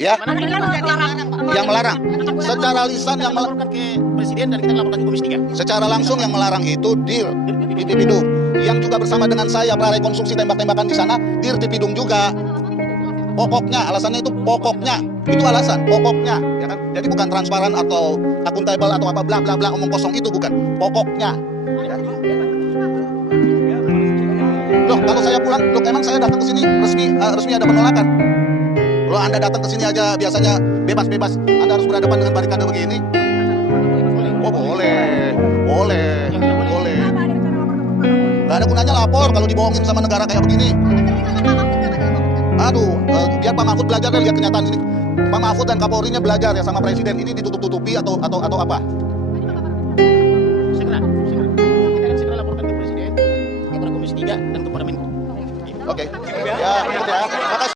Ya, yang melarang. Secara lisan yang melaporkan ke presiden dan kita laporkan ke Komisi 3. secara langsung yang melarang itu Dir Tipidum. Yang juga bersama dengan saya prarekonstruksi tembak-tembakan di sana Dir Tipidum juga. Pokoknya alasannya itu pokoknya. Itu alasan pokoknya, ya kan? Jadi bukan transparan atau akuntabel atau apa bla bla bla omong kosong itu bukan. Pokoknya. Ya. Loh, kalau saya pulang, loh emang saya datang ke sini resmi ada penolakan. Loh, Anda datang ke sini aja biasanya bebas-bebas. Anda harus berhadapan dengan barikade begini. Oh, boleh. Gak ada gunanya lapor kalau dibohongin sama negara kayak begini. Aduh, biar Pak Mahfud belajar dan lihat kenyataan ini. Pak Mahfud dan Kapolrinya belajar ya sama presiden ini ditutup-tutupi atau apa? Segera. Kita akan segera laporkan ke presiden, kepada Komisi 3 dan kepada Menko. Oke. Ya, ya. Makasih.